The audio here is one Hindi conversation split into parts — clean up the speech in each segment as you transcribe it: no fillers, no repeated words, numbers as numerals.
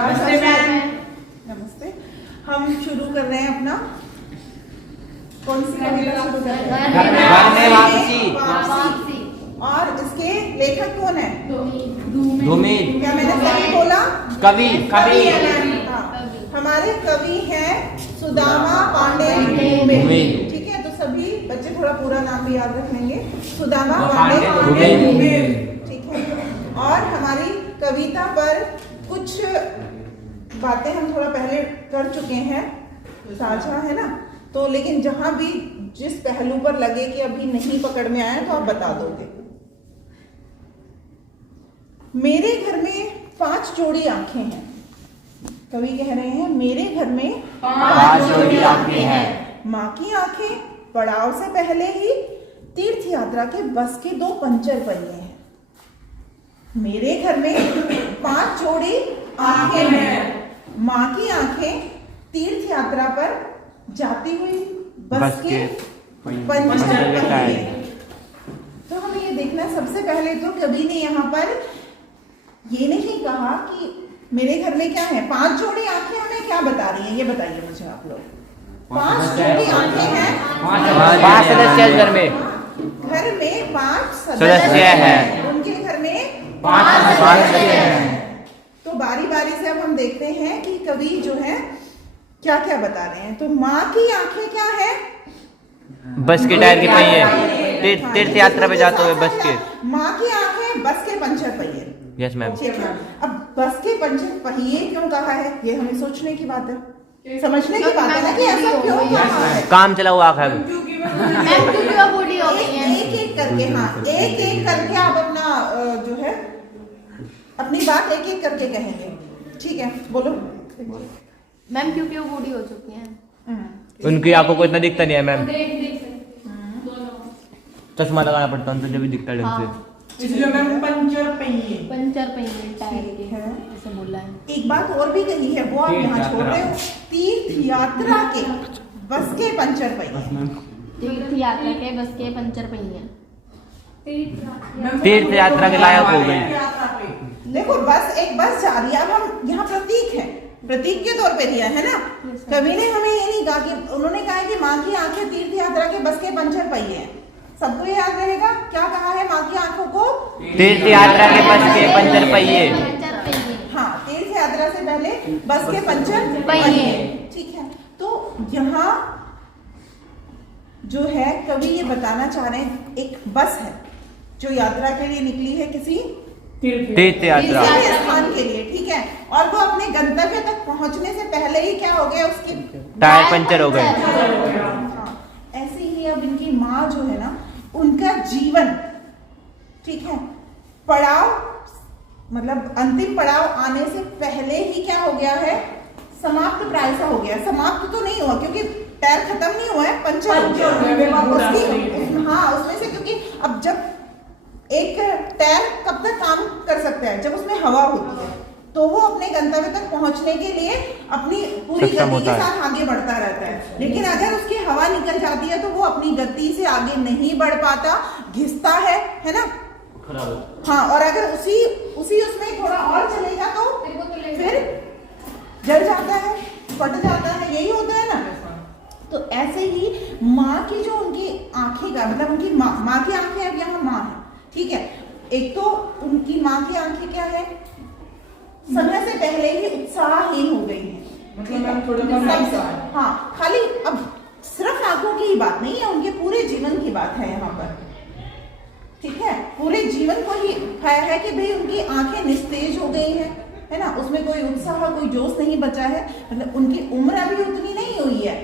नमस्ते मैम। नमस्ते। हम शुरू कर रहे हैं अपना कौन सी कविता शुरू कर रहे हैं? घर में वापसी। और इसके लेखक कौन है? धूमिल। क्या मैंने सही बोला? कवि। कवि। हाँ, हमारे कवि हैं सुदामा पांडे धूमिल। ठीक है, तो सभी बच्चे थोड़ा पूरा नाम भी याद रख लेंगे। सुदामा पांडे धूमिल। ठीक है। और हमारी कविता पर कुछ बातें हम थोड़ा पहले कर चुके हैं, साझा है ना, तो लेकिन जहां भी जिस पहलू पर लगे कि अभी नहीं पकड़ में आया तो आप बता दोगे। मेरे घर में 5 जोड़ी आंखें हैं। कवि कह रहे हैं मेरे घर में 5 जोड़ी आंखें हैं। माँ की आंखें पड़ाव से पहले ही तीर्थ यात्रा के बस के 2 पंचर पहिए हैं। मेरे घर में 5 जोड़ी आंखें हैं। माँ की आंखें तीर्थ यात्रा पर जाती हुई बस के पंचर पहिए। तो हमें ये देखना, सबसे पहले तो कवि ने यहाँ पर ये नहीं कहा कि मेरे घर में क्या है। 5 जोड़ी आंखें हमें क्या बता रही हैं, ये बताइए मुझे आप लोग। 5 जोड़ी आंखें हैं। 5 सदस्य घर में। घर में 5 सदस्य हैं। उनके घर में 5 सदस्य हैं। तो बारी बारी से अब हम देखते हैं कि कवि जो है क्या क्या बता रहे हैं। तो माँ की आंखें क्या है? बस के टायर के पहिए। तीर्थ यात्रा पे जाते हुए बस के। माँ की आंखें बस के पंचर पहिए। Yes ma'am. अब बस के पंचर पहिए क्यों कहा है, ये हमें सोचने की बात है, समझने की बात है ना कि ऐसा क्यों कहा है। काम चला हुआ आंख है। एक एक करके, हाँ एक एक करके आप अपना जो है अपनी बात एक एक करके कहेंगे, ठीक है? बोलो मैम। क्योंकि वो बूढ़ी हो चुकी हैं। उनकी आंखों को इतना दिखता नहीं है मैम, चश्मा लगाना पड़ता है उनको जब भी दिखता है ढंग से। इसलिए मैम पंचर पहिए टायर के ऐसे बोला है। एक बात और भी कही है, वो आप यहाँ छोड़ रहे हो। तीर्थ यात्रा के बस के पंचर पहिए। तीर्थ यात्रा के बस के पंचर पहिए। तीर्थ यात्रा के लायक हो गई। देखो बस, एक बस जा रही है। अब हम यहाँ प्रतीक है, प्रतीक के तौर पे दिया है ना। कवि ने हमें ये नहीं कहा कि, उन्होंने कहा कि माँ की आंखें तीर्थ यात्रा के बस के पंचर पहिए हैं। सबको याद रहेगा क्या कहा है? माँ की आंखों को तीर्थ यात्रा के बस के पंचर पहिए। हाँ, तीर्थ यात्रा से पहले बस के पंचर पहिए। ठीक है, तो यहाँ जो है कवि ये बताना चाह रहे हैं, एक बस है जो यात्रा के लिए निकली है किसी तीर्थ यात्रा स्थान के लिए, ठीक है, और वो अपने गंतव्य तक पहुंचने से पहले ही क्या हो गया, उसके टायर पंचर हो गए। हाँ, ऐसे ही अब इनकी माँ जो है ना, उनका जीवन, ठीक है, पड़ाव मतलब अंतिम पड़ाव आने से पहले ही क्या हो गया है, समाप्त प्राय सा हो गया। समाप्त तो नहीं हुआ क्योंकि टायर खत्म नहीं हुआ है, पंचर हो गया। हाँ, उसमें से, क्योंकि अब जब एक टायर कब तक काम कर सकता है, जब उसमें हवा होती है, तो वो अपने गंतव्य तक पहुंचने के लिए अपनी पूरी गति के साथ आगे बढ़ता रहता है। लेकिन अगर उसकी हवा निकल जाती है तो वो अपनी गति से आगे नहीं बढ़ पाता, घिसता है ना। हाँ, और अगर उसी उसमें थोड़ा और चलेगा तो फिर जल जाता है, फट जाता है, यही होता है ना। तो ऐसे ही माँ की जो उनकी आंखें का मतलब उनकी माँ की आंखें, अब यहाँ माँ है, ठीक है। एक तो उनकी माँ की आंखें क्या है, समय से पहले ही उत्साहहीन हो गई है। हाँ, खाली अब सिर्फ आंखों की ही बात नहीं है, उनके पूरे जीवन की बात है यहाँ पर, ठीक है। पूरे जीवन को ही है कि भाई उनकी आंखें निस्तेज हो गई है ना, उसमें कोई उत्साह, कोई जोश नहीं बचा है। मतलब उनकी उम्र अभी उतनी नहीं हुई है,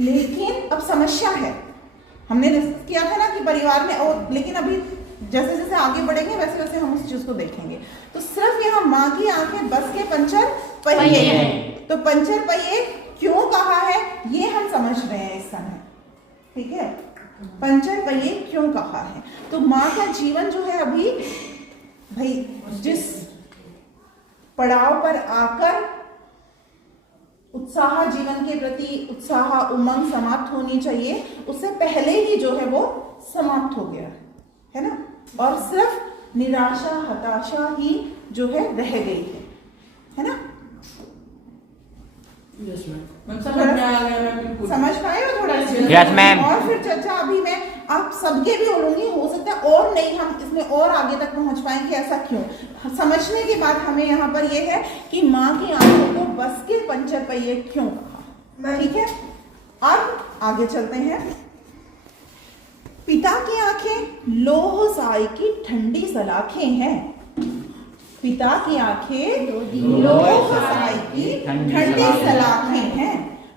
लेकिन अब समस्या है। हमने किया था ना कि परिवार में, और लेकिन अभी जैसे जैसे आगे बढ़ेंगे वैसे वैसे हम उस चीज को देखेंगे। तो सिर्फ यहाँ माँ की आंखें बस के पंचर पहिए हैं। तो पंचर पहिए क्यों कहा है ये हम समझ रहे हैं इस समय, ठीक है। पंचर पहिए क्यों कहा है, तो माँ का जीवन जो है अभी भाई जिस पड़ाव पर आकर उत्साह, जीवन के प्रति उत्साह, उमंग समाप्त होनी चाहिए, उससे पहले ही जो है वो समाप्त हो गया है ना। और सिर्फ निराशा, हताशा ही जो है रह गई है ना। समझ में आ गया मैं बिल्कुल। समझ पाए हो थोड़ा सा? Yes, ma'am. और फिर चर्चा अभी मैं आप सबके भी बोलूंगी, हो सकता है और नहीं हम इसमें और आगे तक पहुंच पाएंगे, ऐसा क्यों? समझने के बाद हमें यहाँ पर ये है कि माँ की आंखों को बस के पंचर पहिए क्यों कहा, ठीक है? अब आगे चलते हैं। पिता की आंखें लोह साई की ठंडी सलाखें हैं। पिता की आंखें लोह साई की ठंडी सलाखें हैं।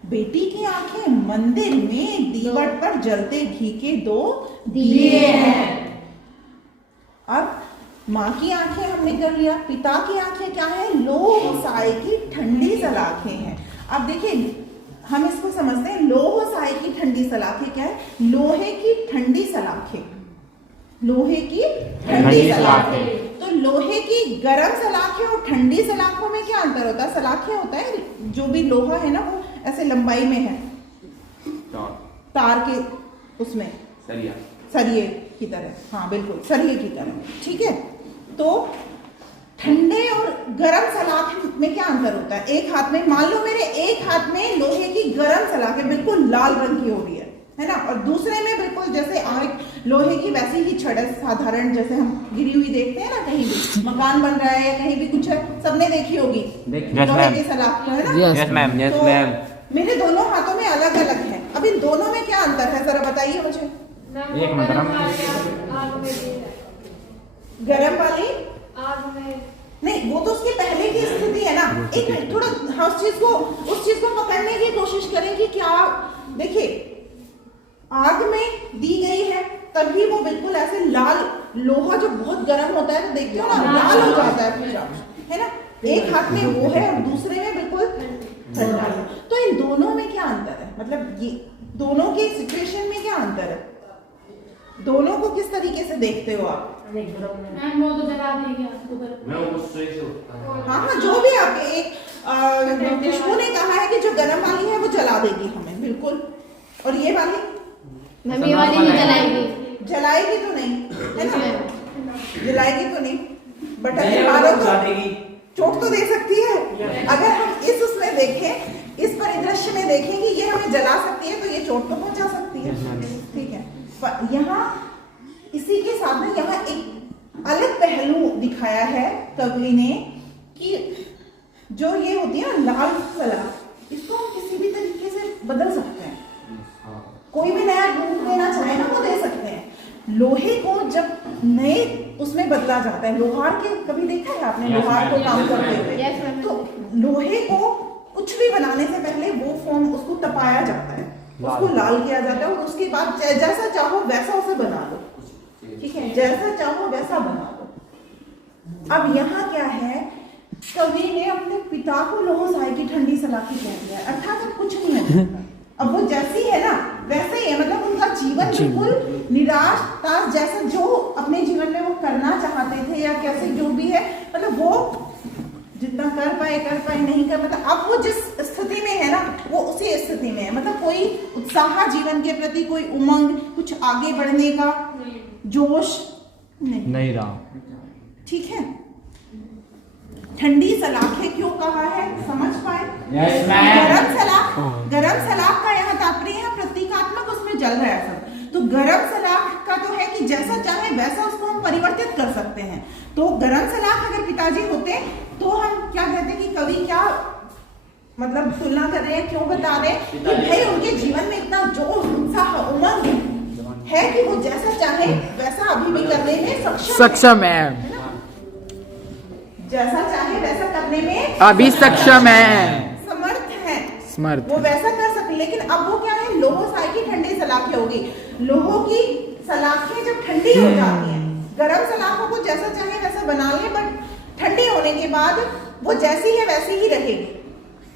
बेटी की आंखें मंदिर में दीवट पर जलते घी के 2 दिए हैं। अब माँ की आंखें हमने कर लिया, पिता की आंखें क्या है? लोह साई की ठंडी सलाखें हैं। अब देखिए हम इसको समझते हैं, लोह साई की ठंडी सलाखें क्या है? लोहे की ठंडी सलाखें, लोहे की ठंडी सलाखें। तो लोहे की गर्म सलाखें और ठंडी सलाखों में क्या अंतर होता है? सलाखें होता है जो भी लोहा है ना वो ऐसे लंबाई में है, तार के उसमें सरिये की तरह, हाँ बिल्कुल सरिये की तरह, ठीक है? तो ठंडे और गर्म सलाख में क्या अंतर होता है? एक हाथ में, मान लो मेरे एक हाथ में लोहे की गर्म सलाख है, बिल्कुल लाल रंग की हो रही है ना, और दूसरे में बिल्कुल जैसे आग लोहे की वैसी ही छड़ है साधारण, जैसे हम गिरी हुई देखते हैं ना, कहीं भी मकान बन रहा है या कहीं भी कुछ है, सबने देखी होगी लोहे की सलाख को, है ना? यस मैम, यस तो मैम। मेरे दोनों हाथों में अलग अलग है, अब इन दोनों में क्या अंतर है जरा बताइए मुझे। एक मिनट गरम वाली आग में नहीं, वो तो उसके पहले की स्थिति है ना। एक मिनट थोड़ा हाँ, उस चीज को पकड़ने की कोशिश करें कि क्या, देखिए आग में दी गई है तभी वो बिल्कुल ऐसे लाल, लोहा जो बहुत गर्म होता है तो देखते हो ना लाल हो जाता है पूरा, है ना? एक हाथ में वो है और दूसरे में बिल्कुल ठंडा है। तो इन दोनों में क्या अंतर है? मतलब ये दोनों की सिचुएशन में क्या अंतर है? दोनों को किस तरीके से देखते हो आप? मैम वो तो जला देगी आपको। हाँ हाँ, जो भी आपके एक खुशबू ने कहा है कि जो गर्म वाली है वो जला देगी हमें, बिल्कुल। और ये वाली मैम ये वाली नहीं जलाएगी, जलाएगी तो नहीं, है ना? जलाएगी तो नहीं, बट अगर मारो तो चोट तो दे सकती है। अगर हम इस उसमें देखें, इस परिदृश्य में देखें कि ये हमें जला सकती है तो ये चोट तो पहुंचा सकती है, ठीक है? पर यहाँ इसी के साथ में यहाँ एक अलग पहलू दिखाया है कवि ने कि जो ये होती है ना लाल सलाख, इसको हम किसी भी तरीके से बदल सकते हैं, कोई भी नया रूप देना चाहे ना वो दे सकते हैं। लोहे को जब नए उसमें बदला जाता है, लोहार के कभी देखा है आपने लोहार को काम करते हुए? तो लोहे को कुछ भी बनाने से पहले वो फॉर्म उसको तपाया जाता है, उसको लाल किया जाता है और उसके बाद जैसा चाहो वैसा उसे बना लो, ठीक है? जैसा चाहो वैसा बना लो। अब यहाँ क्या है, कवि ने अपने पिता को लोह साई की ठंडी सलाखी कह दिया, अर्थात अब कुछ नहीं है, अब वो जैसी है ना वैसे ही है। मतलब उनका जीवन बिल्कुल निराश ताश जैसा जो अपने जीवन में वो करना चाहते थे या कैसे जो भी है, मतलब वो जितना कर पाए, नहीं कर, मतलब अब वो जिस स्थिति में है ना वो उसी स्थिति में है। मतलब कोई उत्साह जीवन के प्रति, कोई उमंग, कुछ आगे बढ़ने का जोश नहीं रहा, ठीक है? ठंडी सलाखें क्यों कहा है, समझ पाए? Yes, ma'am. गरम सलाख का यहाँ तात्पर्य है प्रतीकात्मक, उसमें जल रहा है सब। तो गरम सलाख का तो है कि जैसा चाहे वैसा उसको हम परिवर्तित कर सकते हैं। तो गरम सलाख अगर पिताजी होते तो हम क्या कहते कि कवि क्या मतलब तुलना कर रहे हैं, क्यों बता रहे हैं कि भाई उनके जीवन में इतना जोश, उत्साह, उमंग है कि वो जैसा चाहे वैसा अभी भी करने में सक्षम है, जैसा चाहे वैसा करने में अभी सक्षम है, समर्थ है, समर्थ वो वैसा कर सकते। लेकिन अब वो क्या है, लोह साई की ठंडी सलाखें होगी। लोहों की सलाखें जब ठंडी हो जाती हैं, गरम सलाखों को जैसा चाहे वैसा बना ले, बट ठंडी होने के बाद वो जैसी है वैसी ही रहेगी,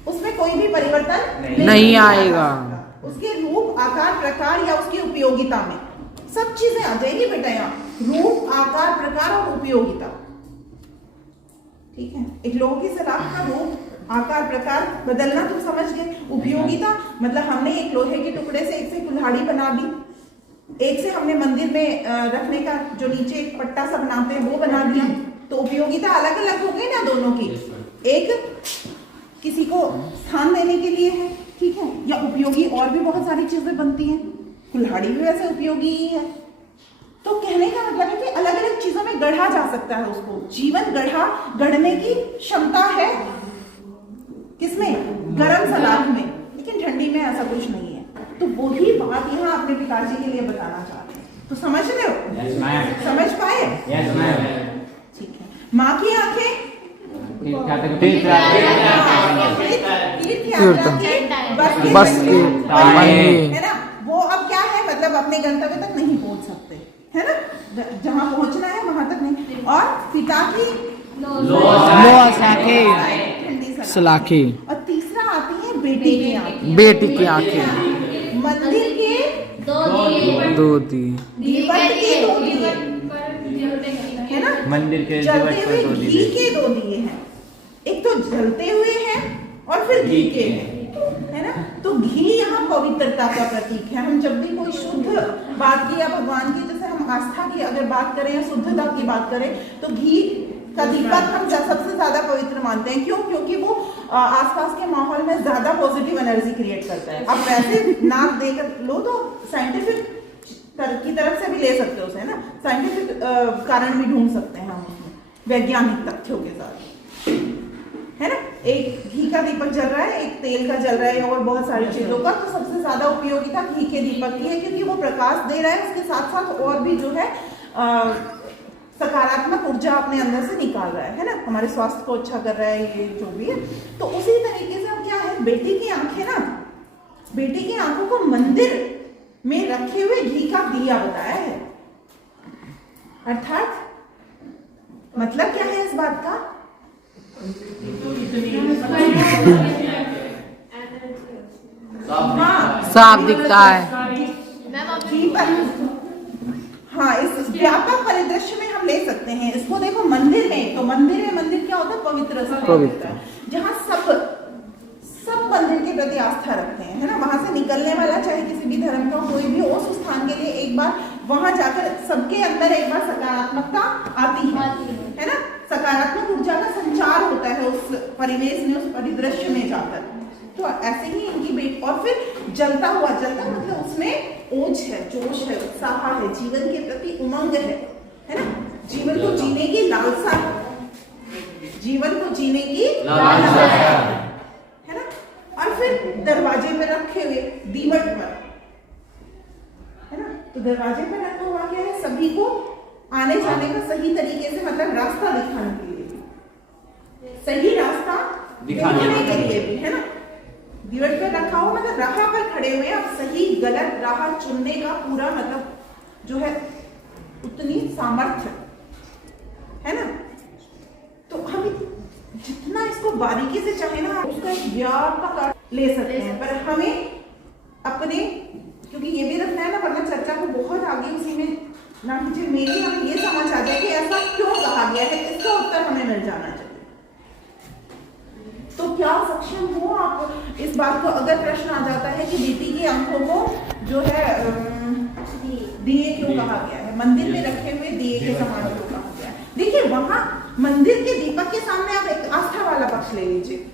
उसमें कोई भी परिवर्तन नहीं आएगा। उसके रूप, आकार, प्रकार या उसकी उपयोगिता में सब चीजें आ जाएगी बेटा यहाँ, रूप, आकार, प्रकार और उपयोगिता, ठीक है? एक लोहे की सलाख का रूप, आकार, प्रकार बदलना तुम समझ गए। उपयोगिता मतलब हमने एक लोहे के टुकड़े से एक से कुल्हाड़ी बना दी, एक से हमने मंदिर में रखने का जो नीचे एक पट्टा सा बनाते हैं वो बना दिया, तो उपयोगिता अलग अलग हो गई ना दोनों की। एक किसी को स्थान देने के लिए है, ठीक है, या उपयोगी और भी बहुत सारी चीजें बनती हैं। कुल्हाड़ी भी वैसे उपयोगी ही है। तो कहने का मतलब है कि अलग अलग चीजों में गढ़ा जा सकता है उसको। जीवन गढ़ने की क्षमता है किसमें? गरम सलाख में, लेकिन ठंडी में ऐसा कुछ नहीं है। तो वही बात यहाँ अपने पिताजी के लिए बताना चाहते हैं। तो समझ रहे हो? समझ पाए? ठीक है। माँ की आंखें बस के है ना, वो अब क्या है, मतलब अपने गंतव्य तक नहीं पहुंच सकते, है ना, जहाँ पहुंचना है वहां तक नहीं। और पिता की ठंडी सलाखी। और तीसरा आती है बेटी की आंखें। बेटी की आंखें। मंदिर के दो दी दीपक के दो दिए, है ना, मंदिर के जलते हुए दो घी दिए। के दो दिए हैं। एक तो जलते हुए हैं और फिर घी के हैं, है ना। तो घी यहाँ पवित्रता का प्रतीक है। हम जब भी कोई शुद्ध बात की या भगवान की, जैसे हम आस्था की अगर बात करें या शुद्धता की बात करें, तो घी का दीपक हम सबसे ज्यादा पवित्र मानते हैं। क्यों? क्योंकि वो आसपास के माहौल में ज्यादा पॉजिटिव एनर्जी क्रिएट करता है। अब वैसे नाक देकर लो तो साइंटिफिक की तरफ से भी ले सकते हो उसे, है ना, साइंटिफिक कारण भी ढूंढ सकते हैं हम उसमें, वैज्ञानिक तथ्यों के साथ, है ना। एक घी का दीपक जल रहा है, एक तेल का जल रहा है, और बहुत सारी चीजों का। तो सबसे ज्यादा उपयोगिता घी के दीपक की है, क्योंकि वो प्रकाश दे रहा है, उसके साथ साथ और भी जो है सकारात्मक ऊर्जा अपने अंदर से निकाल रहा है ना, हमारे स्वास्थ्य को अच्छा कर रहा है, ये जो भी है। तो उसी तरीके से अब क्या है, बेटी की आंखें ना, बेटी की आंखों को मंदिर में रखे हुए घी का दिया बताया है। अर्थात मतलब क्या है इस बात का? हाँ, साफ दिखता है। दीपक, हाँ, इस व्यापक परिदृश्य में हम ले सकते हैं इसको। देखो मंदिर में, तो मंदिर क्या होता है? पवित्र स्थान होता है, जहाँ सब मंदिर के प्रति आस्था रखते हैं, है ना। वहां से निकलने वाला चाहे किसी भी धर्म का कोई भी, उस स्थान के लिए एक बार वहां जाकर सबके अंदर एक बार सकारात्मकता आती है ना, सकारात्मक ऊर्जा का संचार होता है उस परिवेश में, उस परिदृश्य में जाकर। तो ऐसे ही इनकी बेटी, और फिर जलता मतलब उसमें ओज है, जोश है, उत्साह है, जीवन के प्रति उमंग है ना, जीवन को जीने की लालसा, जीवन को जीने की लालसा है ना। और फिर दरवाजे पे रखे हुए दीवट पर, है ना, तो दरवाजे पर रखा हुआ क्या है? सभी को आने जाने का सही तरीके से, मतलब रास्ता दिखाने के लिए, सही रास्ता दिखाने के लिए भी, है ना। दीवट पर रखा हुआ मतलब राह पर खड़े हुए, अब सही गलत राह चुनने का पूरा मतलब जो है उतनी सामर्थ्य, है ना। तो हम जितना इसको बारीकी से चाहे ना, उसका एक व्यापक ले सकते हैं, पर हमें अपने, क्योंकि ये भी रखना है ना, वरना चर्चा को बहुत आगे उसी में ना खींचे। मेरी हमें ये समझ आ जाए कि ऐसा क्यों कहा गया है, इसका उत्तर हमें मिल जाना चाहिए। तो क्या सक्षम हो आप इस बात को, अगर प्रश्न आ जाता है कि बेटी की आंखों को जो है दिए क्यों कहा गया है, मंदिर में रखे हुए दिए के समान क्यों कहा गया है? देखिए, वहां मंदिर के दीपक के सामने आप एक आस्था वाला पक्ष ले लीजिए,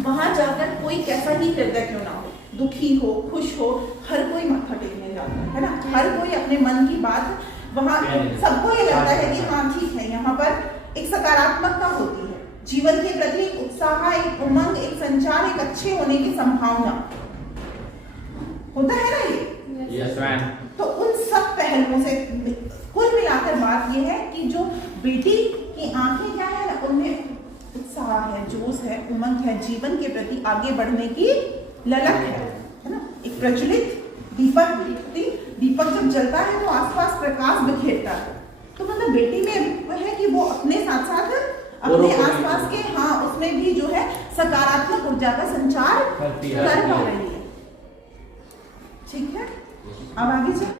वहां जाकर कोई कैसा ही हृदय क्यों ना हो, दुखी हो, खुश हो, हर कोई माथा टेकने जाता है ना, हर कोई अपने मन की बात, वहां सबको ये लगता है कि हाँ ठीक है, यहाँ पर एक सकारात्मकता होती है, जीवन के प्रति एक उत्साह, एक उमंग, एक संचार, एक अच्छे होने की संभावना होता है ना ये। तो उन सब पहलुओं से कुल मिलाकर बात यह है कि जो बेटी की आंखें क्या है ना, उनमें उत्साह है, जोश है, उमंग है, जीवन के प्रति आगे बढ़ने की ललक है ना। एक प्रज्वलित दीपक जब जलता है तो आसपास प्रकाश बिखेरता है। तो मतलब बेटी में वह है कि वो अपने साथ साथ अपने आसपास के, हाँ, उसमें भी जो है सकारात्मक ऊर्जा का संचार कर पा रही है। ठीक है, अब आगे चल।